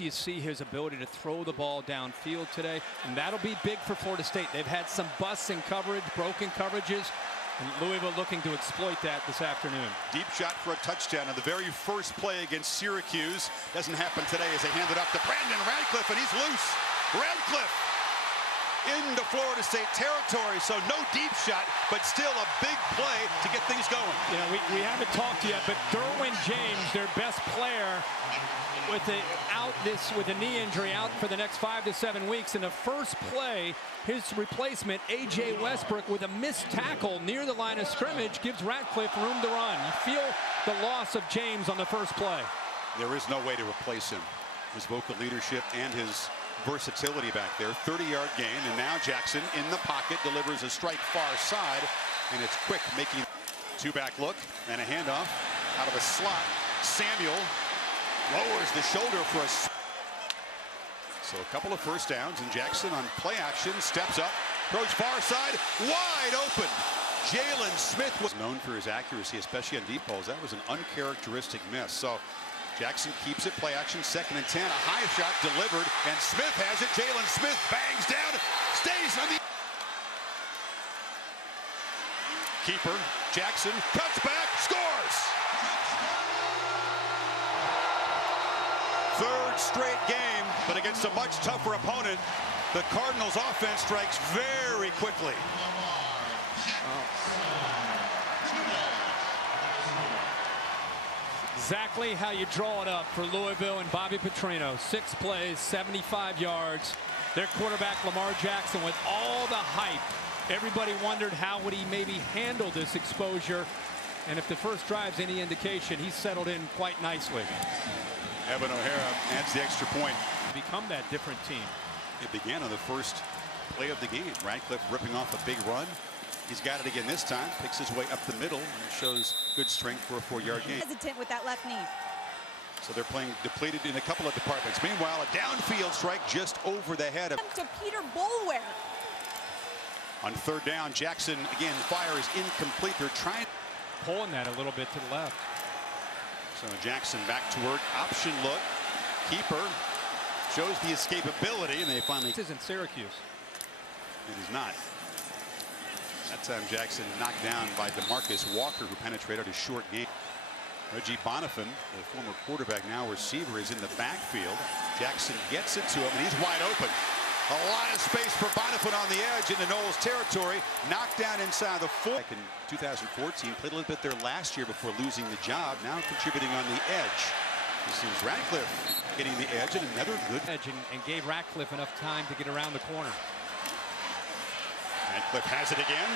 You see his ability to throw the ball downfield today, and that'll be big for Florida State. They've had some busts in coverage, broken coverages, and Louisville looking to exploit that this afternoon. Deep shot for a touchdown on the very first play against Syracuse. Doesn't happen today as they hand it up to Brandon Radcliffe, and he's loose. Radcliffe into Florida State territory, so no deep shot, but still a big play to get things going. You know, we haven't talked yet, but Derwin James, their best player, with a knee injury out for the next 5 to 7 weeks. In the first play, his replacement, A.J. Westbrook, with a missed tackle near the line of scrimmage, gives Radcliffe room to run. You feel the loss of James on the first play. There is no way to replace him. His vocal leadership and his versatility back there. 30-yard gain, and now Jackson in the pocket delivers a strike far side, and it's quick, making two-back look and a handoff out of a slot. Samuel lowers the shoulder for a... So a couple of first downs, and Jackson on play action steps up, throws far side, wide open. Jalen Smith was known for his accuracy, especially on deep balls. That was an uncharacteristic miss. So Jackson keeps it, play action, 2nd and 10, a high shot delivered, and Smith has it. Jalen Smith bangs down, stays on the... Keeper, Jackson, cuts back, scores! Third straight game, but against a much tougher opponent. The Cardinals offense strikes very quickly. Exactly how you draw it up for Louisville and Bobby Petrino. 6 plays, 75 yards. Their quarterback, Lamar Jackson, with all the hype. Everybody wondered how would he maybe handle this exposure. And if the first drive's any indication, he's settled in quite nicely. Evan O'Hara adds the extra point. Become that different team. It began on the first play of the game. Radcliffe ripping off a big run. He's got it again this time. Picks his way up the middle and shows good strength for a 4-yard gain. Hesitant with that left knee. So they're playing depleted in a couple of departments. Meanwhile, a downfield strike just over the head of... To Peter Boulware. On 3rd down, Jackson again fires incomplete. They're trying... Pulling that a little bit to the left. So Jackson back to work, option look, keeper shows the escapability, and they finally... This isn't Syracuse. It is not. That time Jackson knocked down by DeMarcus Walker, who penetrated a short game. Reggie Bonifant, the former quarterback, now receiver, is in the backfield. Jackson gets it to him, and he's wide open. A lot of space for Bonifant on the edge into Noles territory. Knocked down inside the 4. Back in 2014, played a little bit there last year before losing the job. Now contributing on the edge. This is Radcliffe getting the edge, and another good edge, and gave Radcliffe enough time to get around the corner. Radcliffe has it again.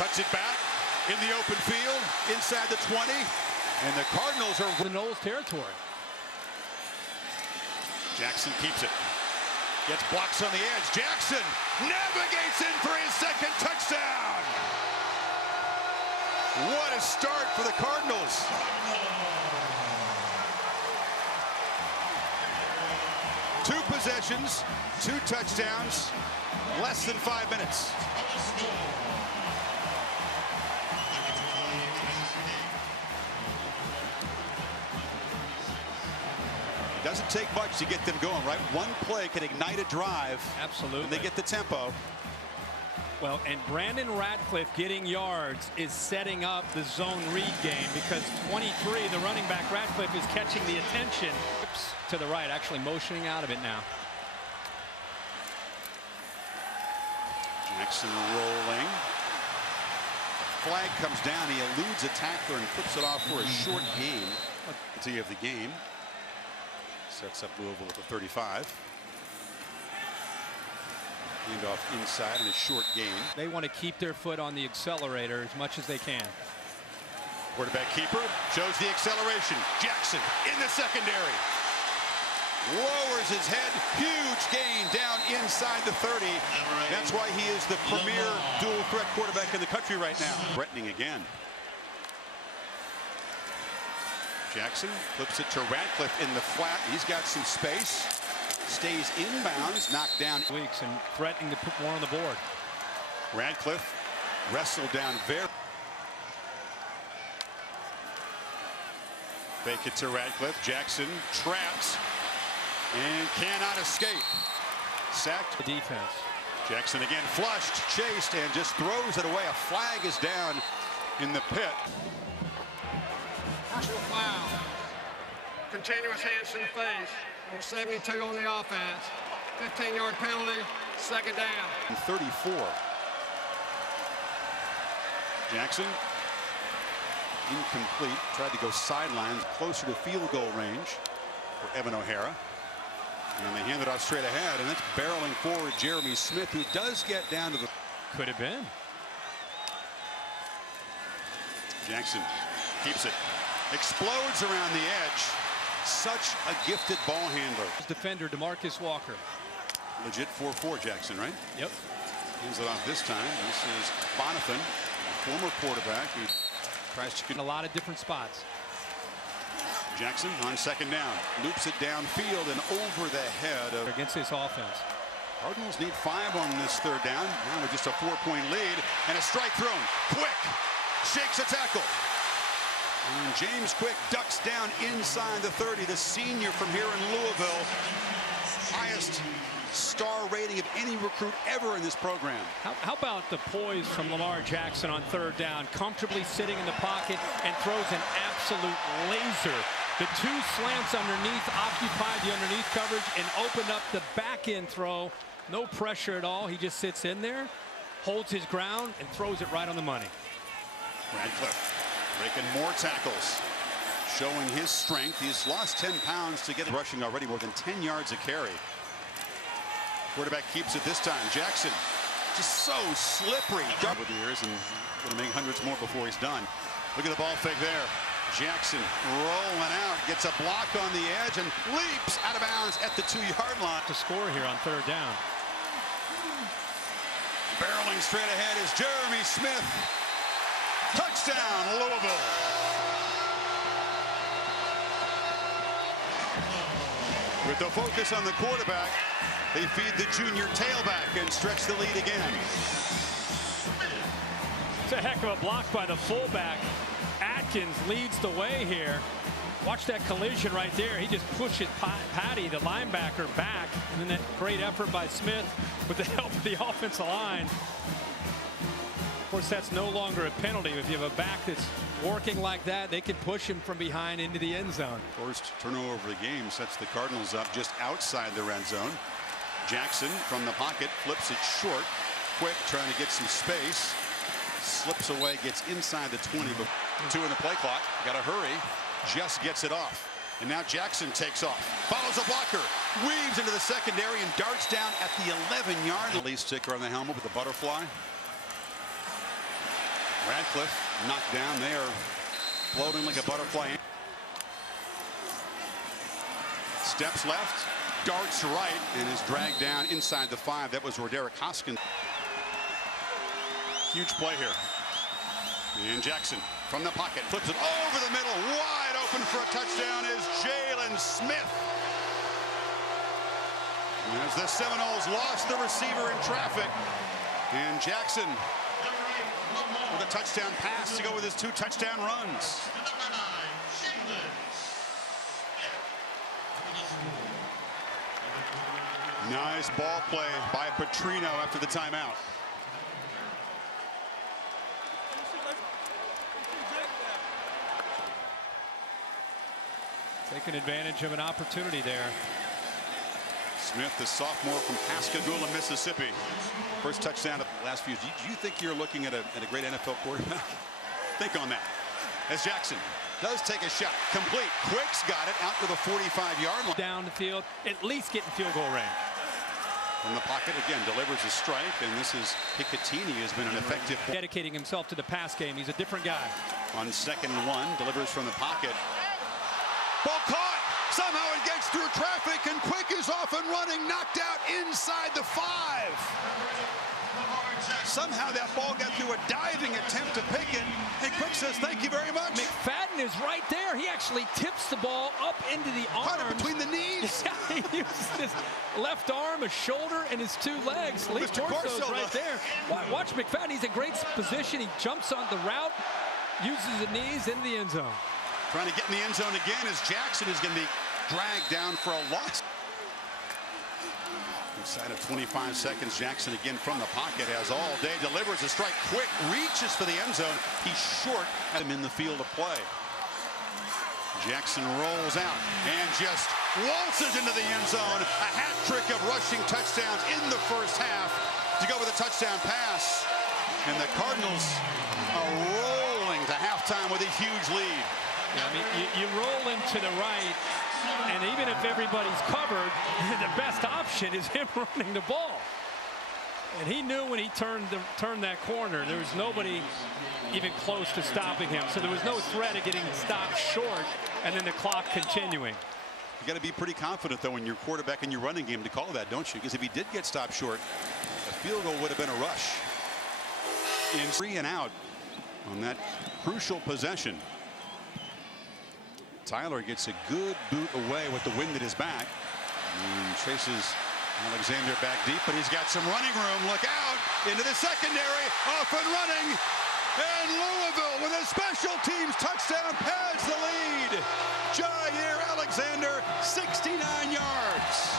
Cuts it back in the open field inside the 20, and the Cardinals are in the Noles territory. Jackson keeps it. Gets blocks on the edge. Jackson navigates in for his 2nd touchdown. What a start for the Cardinals. Two possessions, 2 touchdowns, less than 5 minutes. Doesn't take much to get them going, right? One play can ignite a drive. Absolutely. And they get the tempo. Well, and Brandon Radcliffe getting yards is setting up the zone read game, because 23, the running back Radcliffe, is catching the attention. To the right, actually motioning out of it now. Jackson rolling. The flag comes down. He eludes a tackler and flips it off for a short gain. Let's see of the game. Sets up Louisville at the 35. Handoff inside and a short gain. They want to keep their foot on the accelerator as much as they can. Quarterback keeper shows the acceleration. Jackson in the secondary. Lowers his head. Huge gain down inside the 30. That's why he is the premier dual threat quarterback in the country right now. Threatening again. Jackson flips it to Radcliffe in the flat. He's got some space. Stays inbounds, knocked down. Weeks and threatening to put more on the board. Radcliffe wrestled down very. Fake it to Radcliffe. Jackson traps. and cannot escape. Sacked. The defense. Jackson again flushed, chased, and just throws it away. A flag is down in the pit. Personal foul. Continuous hands to the face. Number 72 on the offense. 15-yard penalty. Second down. 34. Jackson incomplete. Tried to go sidelines, closer to field goal range for Evan O'Hara. And they hand it off straight ahead, and that's barreling forward Jeremy Smith, who does get down to the... Could have been. Jackson keeps it. Explodes around the edge. Such a gifted ball handler. Defender DeMarcus Walker. Legit 4-4 Jackson, right? Yep. Hands it off this time. This is Bonifan, former quarterback who tries to... In a lot of different spots. Jackson on second down. Loops it downfield and over the head of... Against this offense. Cardinals need 5 on this third down. Now with just a 4-point lead and a strike thrown. Quick shakes a tackle. And James Quick ducks down inside the 30. The senior from here in Louisville. Highest star rating of any recruit ever in this program. How about the poise from Lamar Jackson on third down? Comfortably sitting in the pocket and throws an absolute laser. The two slants underneath occupied the underneath coverage and opened up the back end throw. No pressure at all. He just sits in there, holds his ground, and throws it right on the money. Radcliffe making more tackles, showing his strength. He's lost 10 pounds to get rushing already, more than 10 yards a carry. Quarterback keeps it this time. Jackson just so slippery. Over the years and going to make hundreds more before he's done. Look at the ball fake there. Jackson rolling out, gets a block on the edge and leaps out of bounds at the 2-yard line. To score here on third down. Barreling straight ahead is Jeremy Smith. Touchdown, Louisville. With the focus on the quarterback, they feed the junior tailback and stretch the lead again. It's a heck of a block by the fullback. Atkins leads the way here. Watch that collision right there. He just pushes Patty, the linebacker, back. And then that great effort by Smith with the help of the offensive line. Of course, that's no longer a penalty. If you have a back that's working like that, they can push him from behind into the end zone. First turnover of the game sets the Cardinals up just outside the red zone. Jackson from the pocket flips it short. Quick trying to get some space. Slips away, gets inside the 20, but 2 in the play clock. Got to hurry. Just gets it off. And now Jackson takes off. Follows a blocker. Weaves into the secondary and darts down at the 11-yard. Lee sticker on the helmet with the butterfly. Radcliffe knocked down there, floating like a butterfly. Steps left, darts right, and is dragged down inside the 5. That was Roderick Hoskins. Huge play here. And Jackson from the pocket flips it over the middle. Wide open for a touchdown is Jalen Smith. As the Seminoles lost the receiver in traffic. And Jackson with a touchdown pass to go with his 2 touchdown runs. Nice ball play by Petrino after the timeout. Taking advantage of an opportunity there. Smith, the sophomore from Pascagoula, Mississippi. First touchdown of the last few. Do you think you're looking at a great NFL quarterback? Think on that. As Jackson does take a shot. Complete. Quick's got it out to the 45-yard line. Down the field, at least getting field goal range. From the pocket, again, delivers a strike, and this is Picatinny has been an effective. Dedicating himself to the pass game. He's a different guy. On 2nd and 1, delivers from the pocket. Ball caught. Somehow it gets through traffic, and Quick is off and running, knocked out inside the 5. Somehow that ball got through a diving attempt to Pickett, and Quick says, "Thank you very much." McFadden is right there. He actually tips the ball up into the arm. Caught it between the knees. He uses his left arm, his shoulder, and his 2 legs. Lee Corso's right there. Watch McFadden. He's in great position. He jumps on the route, uses the knees into the end zone. Trying to get in the end zone again as Jackson is going to be dragged down for a loss. Inside of 25 seconds, Jackson again from the pocket has all day, delivers a strike quick, reaches for the end zone. He's short, had him in the field of play. Jackson rolls out and just waltzes into the end zone. A hat trick of rushing touchdowns in the first half to go with a touchdown pass. And the Cardinals are rolling to halftime with a huge lead. Yeah, I mean, you roll him to the right, and even if everybody's covered, the best option is him running the ball. And he knew when he turned that corner, there was nobody even close to stopping him. So there was no threat of getting stopped short and then the clock continuing. You got to be pretty confident, though, in your quarterback and your running game to call that, don't you? Because if he did get stopped short, a field goal would have been a rush. In 3 and out on that crucial possession. Tyler gets a good boot away with the wind at his back. And chases Alexander back deep, but he's got some running room. Look out into the secondary, off and running. And Louisville with a special teams touchdown pads the lead. Jair Alexander, 69 yards.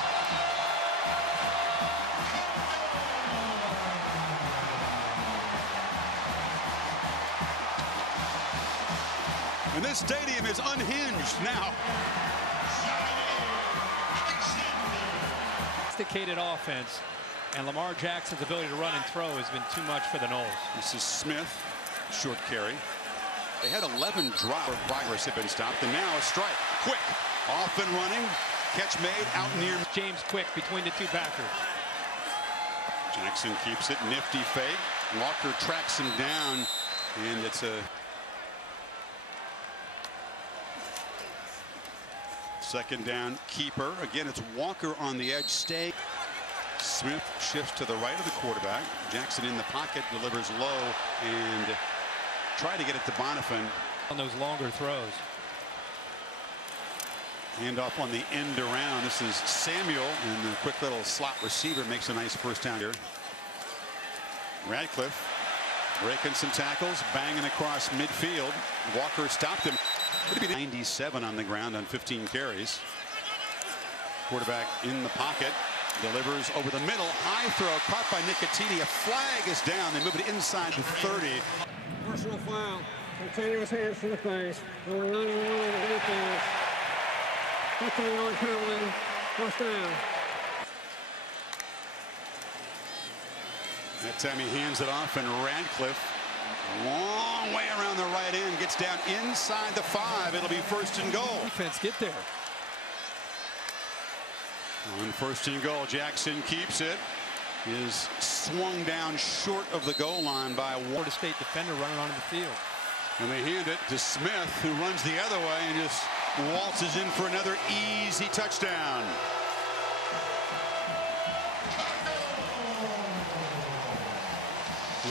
And this stadium is unhinged now. Sophisticated offense, and Lamar Jackson's ability to run and throw has been too much for the Noles. This is Smith, short carry. They had 11 drop of progress had been stopped, and now a strike. Quick, off and running, catch made out near. James Quick between the two backers. Jackson keeps it, nifty fake. Walker tracks him down, and it's a second down keeper. Again, it's Walker on the edge. Stay. Smith shifts to the right of the quarterback. Jackson in the pocket, delivers low and try to get it to Bonifant. On those longer throws. Hand off on the end around. This is Samuel, and the quick little slot receiver makes a nice first down here. Radcliffe breaking some tackles, banging across midfield. Walker stopped him. Could be 97 on the ground on 15 carries. Quarterback in the pocket, delivers over the middle. High throw caught by Nicotini. A flag is down. They move it inside the 30. Personal foul. Continuous hands to the face. Number 91 on the defense. 15-yard penalty. First down. That time he hands it off, and Radcliffe, long way around the right end, gets down inside the 5. It'll be first and goal. Defense get there. On first and goal, Jackson keeps it. Is swung down short of the goal line by Florida State defender running onto the field. And they hand it to Smith, who runs the other way and just waltzes in for another easy touchdown.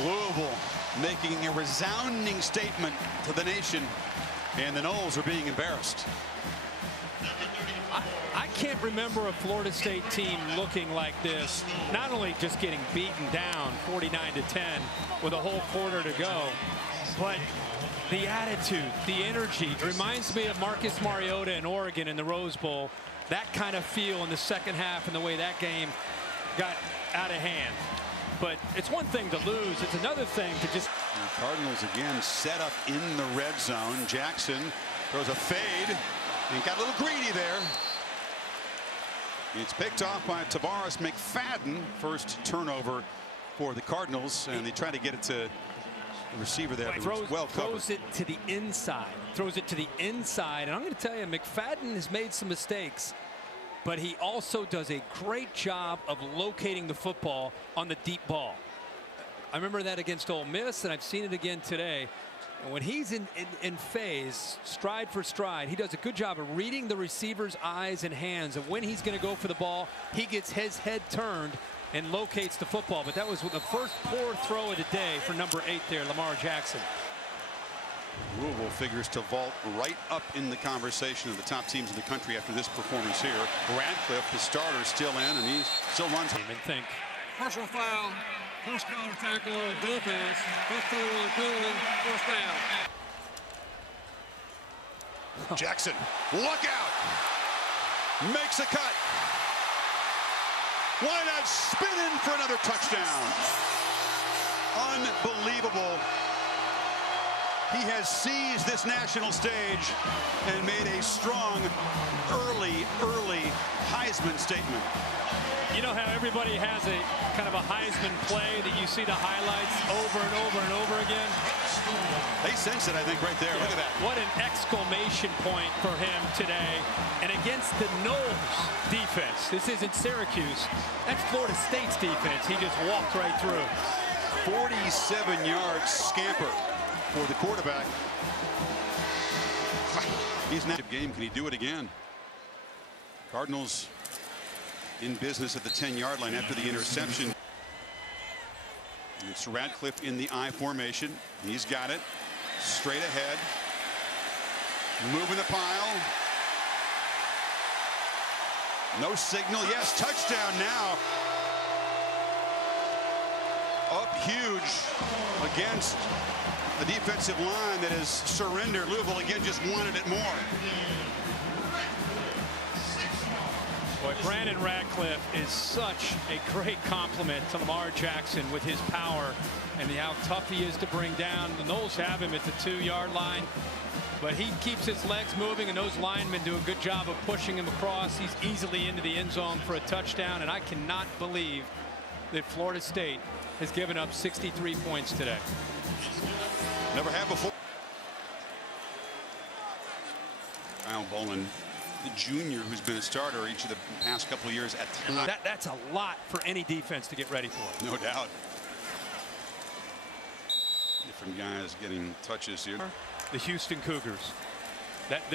Louisville making a resounding statement to the nation, and the Noles are being embarrassed. I can't remember a Florida State team looking like this, not only just getting beaten down 49-10 with a whole quarter to go, but the attitude, the energy. It reminds me of Marcus Mariota in Oregon in the Rose Bowl. That kind of feel in the second half and the way that game got out of hand. But it's one thing to lose. It's another thing to just. The Cardinals again set up in the red zone. Jackson throws a fade and got a little greedy there. It's picked off by Tavares McFadden. First turnover for the Cardinals, and they try to get it to the receiver there. Throws it to the inside. Throws it to the inside. And I'm going to tell you, McFadden has made some mistakes, but he also does a great job of locating the football on the deep ball. I remember that against Ole Miss, and I've seen it again today. And when he's in phase, stride for stride, he does a good job of reading the receiver's eyes and hands. And when he's going to go for the ball, he gets his head turned and locates the football. But that was the first poor throw of the day for number 8 there, Lamar Jackson. Louisville figures to vault right up in the conversation of the top teams in the country after this performance here. Radcliffe, the starter, still in, and he still runs. And think. Personal foul. First contact tackle on defense. 15-yard penalty. First down. Jackson, look out! Makes a cut. Why not spin in for another touchdown? Unbelievable. He has seized this national stage and made a strong early Heisman statement. You know how everybody has a kind of a Heisman play that you see the highlights over and over and over again? They sense it, I think, right there. Yeah. Look at that. What an exclamation point for him today. And against the Noles defense. This isn't Syracuse. That's Florida State's defense. He just walked right through. 47-yard scamper for the quarterback. He's not in the game. Can he do it again? Cardinals in business at the 10-yard line after the interception. It's Radcliffe in the I formation. He's got it. Straight ahead. Moving the pile. No signal. Yes, touchdown now. Up huge against a defensive line that has surrendered. Louisville again just wanted it more. Boy, Brandon Radcliffe is such a great compliment to Lamar Jackson with his power and how tough he is to bring down. The Noles have him at the 2-yard line, but he keeps his legs moving, and those linemen do a good job of pushing him across. He's easily into the end zone for a touchdown, and I cannot believe that Florida State has given up 63 points today. Never have before. Kyle Bolin, the junior who's been a starter each of the past couple of years at times. That's a lot for any defense to get ready for. No doubt. Different guys getting touches here. The Houston Cougars.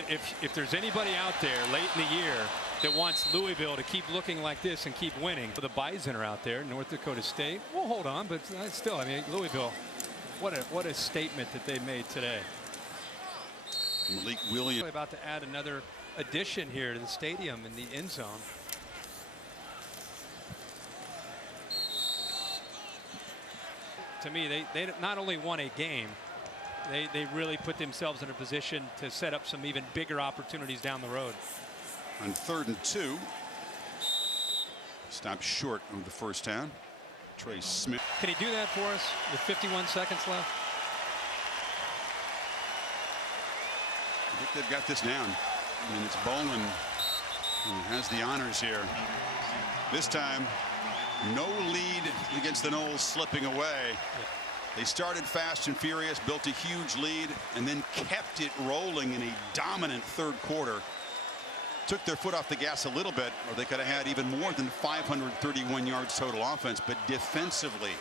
If there's anybody out there late in the year that wants Louisville to keep looking like this and keep winning, the Bison are out there. North Dakota State. Well, hold on, but still, I mean, Louisville. What a statement that they made today. Malik Williams About to add another addition here to the stadium in the end zone. To me, they not only won a game, they really put themselves in a position to set up some even bigger opportunities down the road. On 3rd and 2. Stopped short of the first down. Trey Smith. Can he do that for us with 51 seconds left? I think they've got this down. And it's Bolin who has the honors here. This time, no lead against the Noles slipping away. They started fast and furious, built a huge lead, and then kept it rolling in a dominant 3rd quarter. Took their foot off the gas a little bit, or they could have had even more than 531 yards total offense. But defensively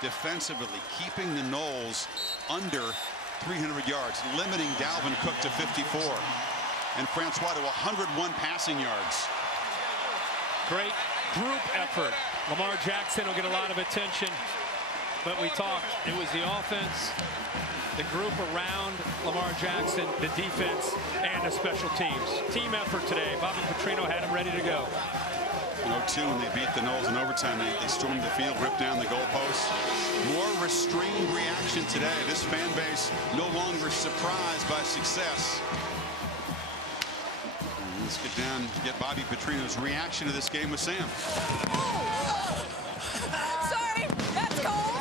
keeping the Noles under 300 yards, limiting Dalvin Cook to 54 and Francois to 101 passing yards. Great group effort. Lamar Jackson will get a lot of attention, but we talked, it was the offense, the group around Lamar Jackson, the defense, and the special teams. Team effort today. Bobby Petrino had him ready to go. 0-2 when they beat the Noles in overtime. They stormed the field, ripped down the goalposts. More restrained reaction today. This fan base no longer surprised by success. And let's get down to get Bobby Petrino's reaction to this game with Sam. Sorry, that's cold.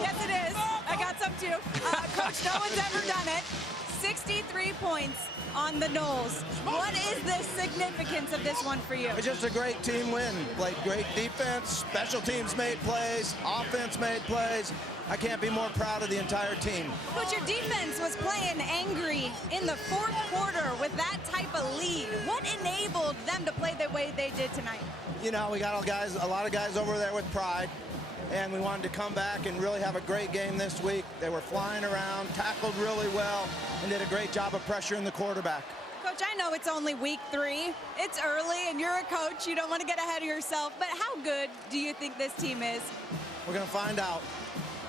Yes, it is. I got some too. Coach, no one's ever done it. 63 points on the Noles. What is the significance of this one for you? It's just a great team win. Played great defense. Special teams made plays. Offense made plays. I can't be more proud of the entire team. But your defense was playing angry in the 4th quarter with that type of lead. What enabled them to play the way they did tonight? You know, we got a lot of guys over there with pride, and we wanted to come back and really have a great game this week. They were flying around, tackled really well, and did a great job of pressuring the quarterback. Coach, I know it's only week 3. It's early, and you're a coach. You don't want to get ahead of yourself. But how good do you think this team is? We're going to find out.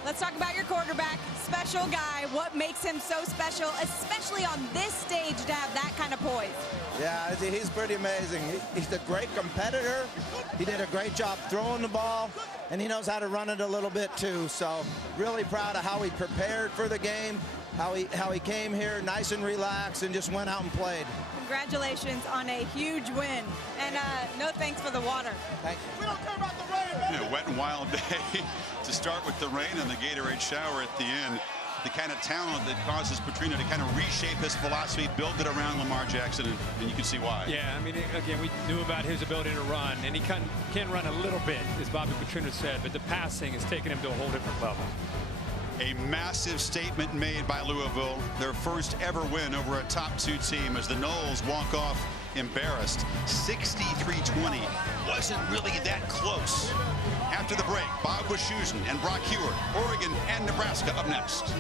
Let's talk about your quarterback. Special guy. What makes him so special, especially on this stage, to have that kind of poise? Yeah, he's pretty amazing. He's a great competitor. He did a great job throwing the ball, and he knows how to run it a little bit too. So really proud of how he prepared for the game, how he came here nice and relaxed and just went out and played. congratulations on a huge win. And no thanks for the water. Thank you. We don't care about the rain, baby. Yeah, wet and wild day to start with the rain and the Gatorade shower at the end. The kind of talent that causes Petrino to kind of reshape his philosophy, build it around Lamar Jackson, and you can see why. Yeah, I mean, again, we knew about his ability to run, and he can run a little bit, as Bobby Petrino said, but the passing has taken him to a whole different level. A massive statement made by Louisville, their first ever win over a top 2 team as the Noles walk off embarrassed. 63-20 wasn't really that close. After the break, Bob Wischusen and Brock Hewitt, Oregon and Nebraska up next.